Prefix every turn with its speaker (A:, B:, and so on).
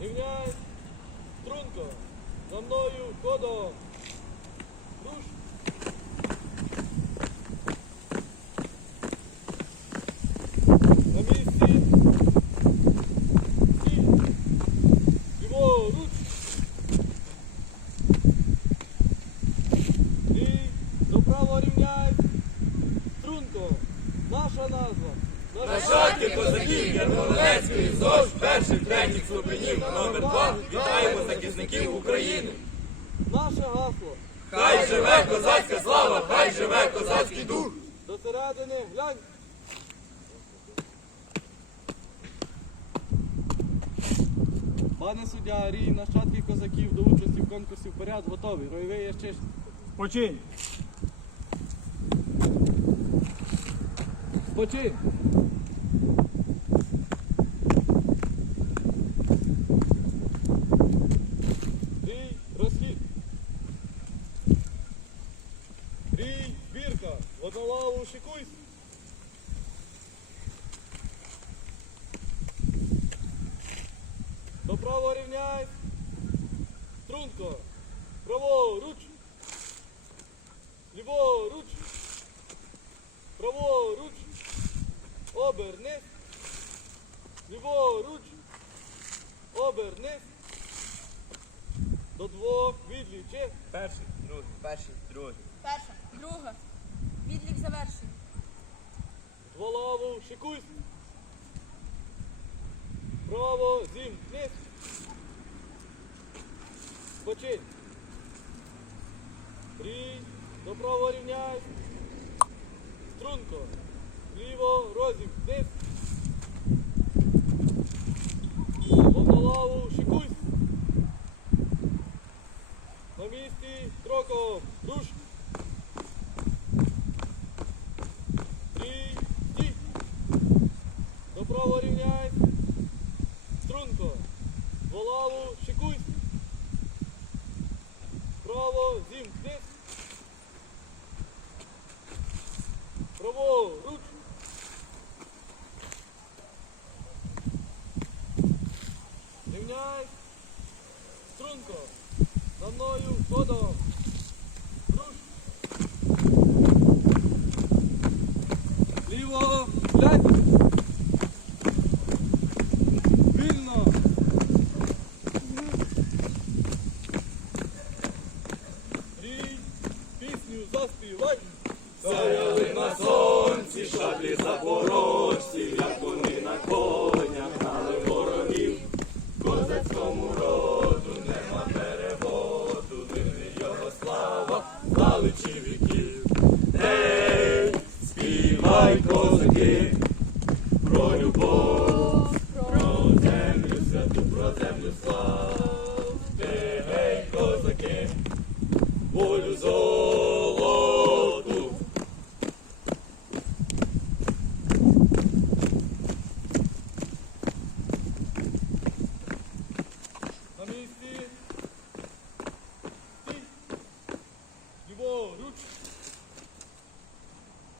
A: Рівняй, струнко, за мною ходом. Руш. На місці. Сіль. Ліворуч. І направо рівняй. Струнко. Наша назва. Нащадки козаків Ярмолинецької ЗОЖ, перших, третіх ступенів на номер два. Вітаємо захисників України. Наше гасло. Хай живе козацька слава, хай живе козацький дух. До середини глянь. Пане суддя, рій нащадки козаків до участі в конкурсі вперед готові. Ройовий ящиш. Починь. Спочинь. Рій, розхід. Рій, бірка. В одну лаву шикуйсь. До право рівняй. Струнко. Праворуч. Ліворуч. Праворуч. Обернись. Ліворуч. Обернись. До двох відлічи. Перший,
B: другий, перший, другий.
C: Перша, друга. Відлік завершений.
A: Дволаву шикуйсь. Право зімкнись. Починь. Рій. До право рівняй. Струнко. Однолаву шикуйсь. На місці кроком. Руш. Трій. Стій. До право рівняй. Струнко. Волаву шикуйсь. Право зімкнись. Право руч. Рівняй. Струнко. За мною ходом. Руш. Ліво. Глянь. Вільно. Рій. Пісню заспівай. Стояли на сонці, шаблі запорожці, слава, заличі віків.
B: Гей, співай, козаки,